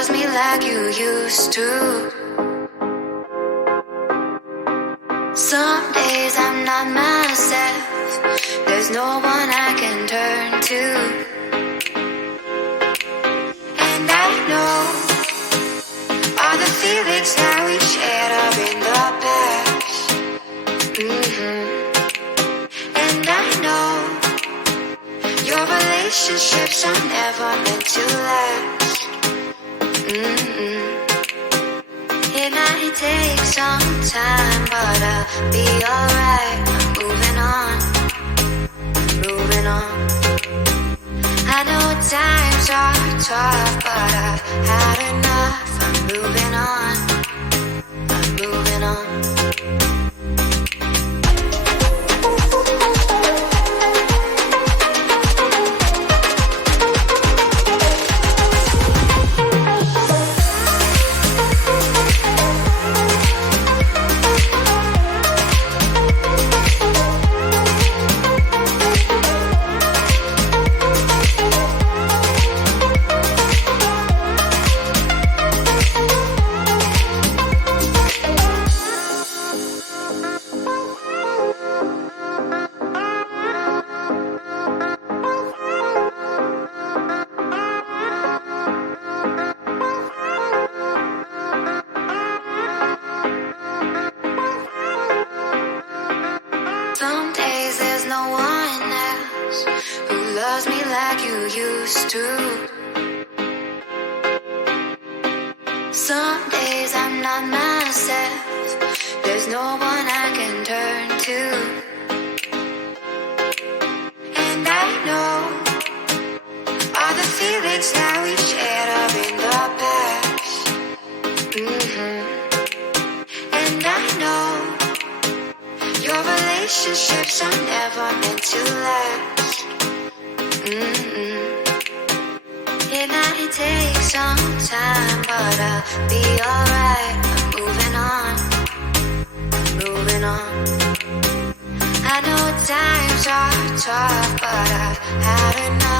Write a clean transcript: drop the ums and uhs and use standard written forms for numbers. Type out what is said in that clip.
loves me like you used to. Some days I'm not myself. There's no one I can turn to. And I know all the feelings that we shared are in the past. And I know your relationships are never meant to last. It might take some time, but I'll be alright. I'm moving on, moving on. I know times are tough, but I've had enough. I'm moving on, I'm moving on. Some days there's no one else who loves me like you used to. Some days I'm not myself. There's no one I can turn to. And I know all the feelings that we shared are in the past. And I know your relationships are never meant to last. It might take some time, but I'll be alright. I'm moving on, moving on. I know times are tough, but I've had enough.